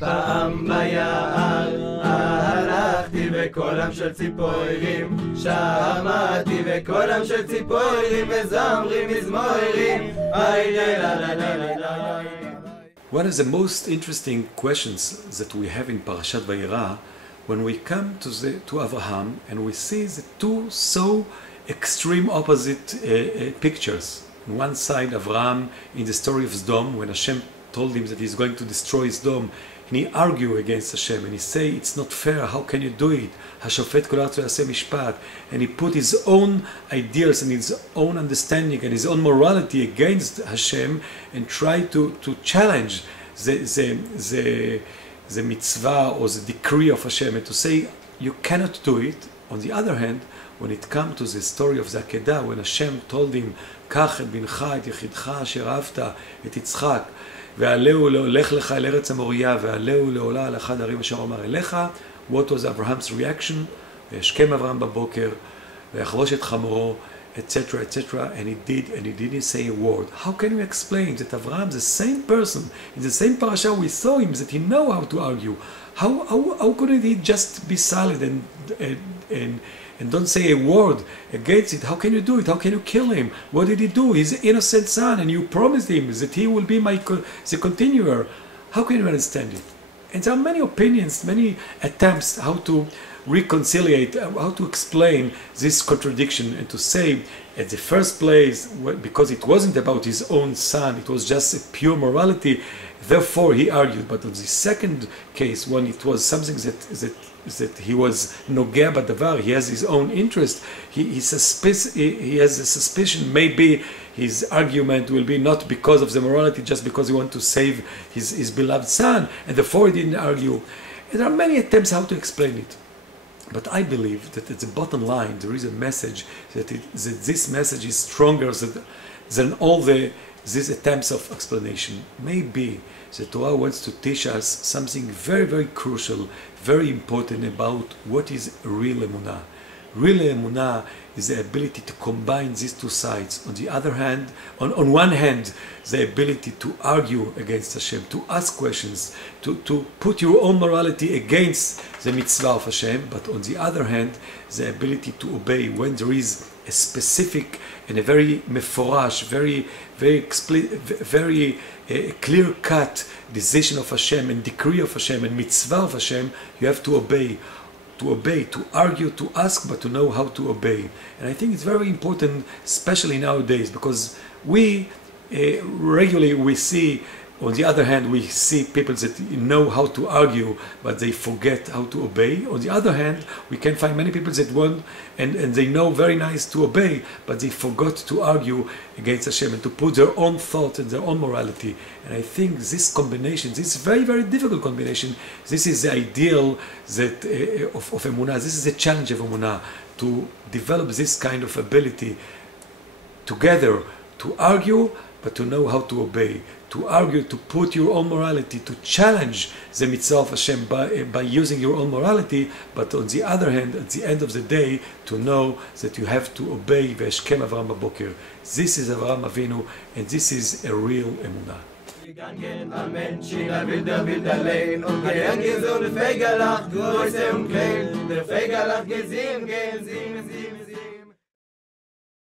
פעם ביער הלכתי וקולם של ציפורים שמעתי וקולם של ציפורים מזמרים מזמורים. One of the most interesting questions that we have in Parashat VaYera, when we come to Abraham and we see the two so extreme opposite pictures. On one side, Abraham in the story of Sodom, when Hashem told him that he's going to destroy Sodom, and he argued against Hashem and he say, it's not fair, how can you do it? Hashofet kol ha'aretz ya'aseh mishpat. And he put his own ideas and his own understanding and his own morality against Hashem and try to challenge the mitzvah or the decree of Hashem and to say, you cannot do it. On the other hand, when it comes to the story of the Akedah, when Hashem told him, קח את בנך, את יחידך אשר אהבת, את יצחק, ועלהו לך לך אל ארץ המוריה, ועלהו לעולה על אחד הערים אשר אמר אליך. What was Abraham's reaction? וישכם אברהם בבוקר, ויחבוש את חמורו, etc., etc., and he didn't say a word. How can we explain that Abraham, the same person, in the same parasha we saw him, that he know how to argue? How couldn't he just be silent and don't say a word against it? How can you do it? How can you kill him? What did he do? He's an innocent son, and you promised him that he will be the continuer. How can you understand it? And there are many opinions, many attempts how to reconciliate, how to explain this contradiction and to say, at the first place, because it wasn't about his own son, it was just a pure morality, therefore he argued. But on the second case, when it was something that he was nogea badavar, he has his own interest, he has a suspicion maybe his argument will be not because of the morality, just because he wants to save his beloved son, and therefore he didn't argue. And there are many attempts how to explain it. But I believe that at the bottom line there is a message that this message is stronger than all these attempts of explanation. Maybe the Torah wants to teach us something very, very crucial, very important about what is real emunah. Real emunah is the ability to combine these two sides. On the other hand, on one hand, the ability to argue against Hashem, to ask questions, to put your own morality against the mitzvah of Hashem, but on the other hand, the ability to obey when there is a specific and a very meforash, very clear-cut decision of Hashem and decree of Hashem and mitzvah of Hashem. You have to obey. To argue, to ask, but to know how to obey. And I think it's very important, especially nowadays, because we regularly we see, on the other hand, we see people that know how to argue, but they forget how to obey. On the other hand, we can find many people that want, and they know very nice to obey, but they forgot to argue against Hashem and to put their own thought and their own morality. And I think this combination, this very, very difficult combination, this is the ideal that of emunah. This is the challenge of emunah, to develop this kind of ability together, to argue, but to know how to obey. To argue, to put your own morality, to challenge the mitzvah of Hashem by using your own morality, but on the other hand, at the end of the day, to know that you have to obey V'eshkem Avraham b'boker. This is Avraham Avinu, and this is a real emunah. Amen, Shina wilder allein und gern gesunde Fegerlach, Größe und Klein, der Fegerlach gesehen, gehen, singen,